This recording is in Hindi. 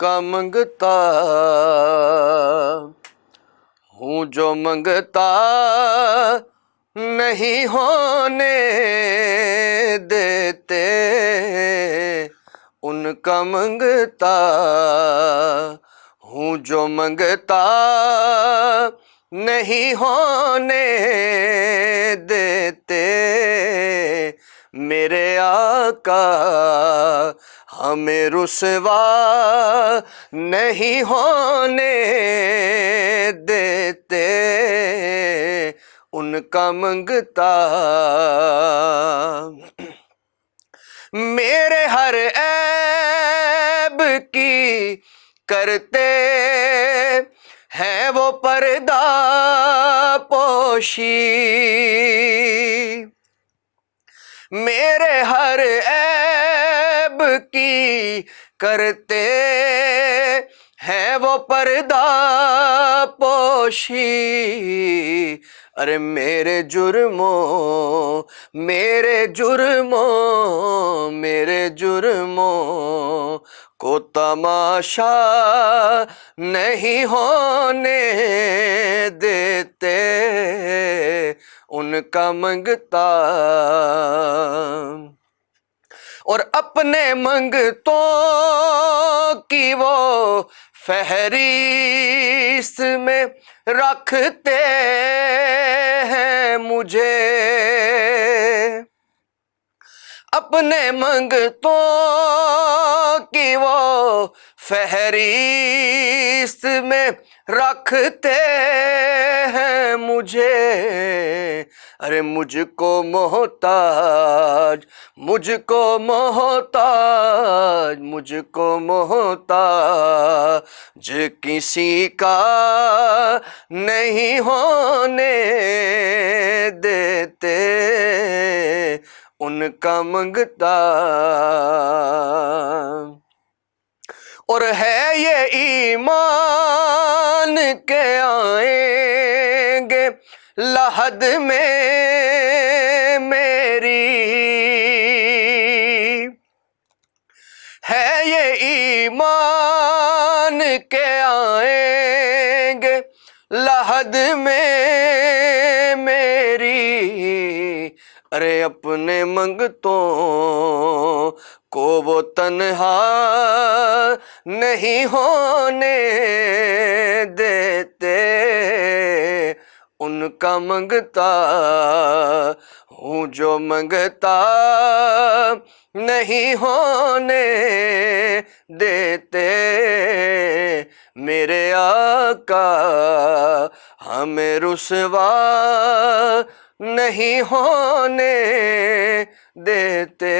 उनका मंगता हूँ, जो मंगता नहीं होने देते उनका मंगता हूँ, जो मंगता नहीं होने देते मेरे आका हमें रुसवा नहीं होने देते उनका मंगता। मेरे हर ऐब की करते हैं वो पर्दा पोशी, मेरे हर ऐब की करते हैं वो पर्दा पोशी। अरे मेरे जुर्मों को तमाशा नहीं होने देते उनका मंगता। और अपने मंगतों की वो फहरिस्त में रखते हैं मुझे, अपने मंगतों की वो फहरिस्त में रखते हैं मुझे। अरे मुझको मोहताज किसी का नहीं होने देते उनका मंगता। और है ये ईमान के आएंगे लहद में मेरी, है ये ईमान के आएंगे लहद में मेरी। अरे अपने मंगतों को वो तन्हा नहीं होने देते उनका मंगता हूँ, जो मंगता नहीं होने देते मेरे आका हमें रुसवा नहीं होने देते।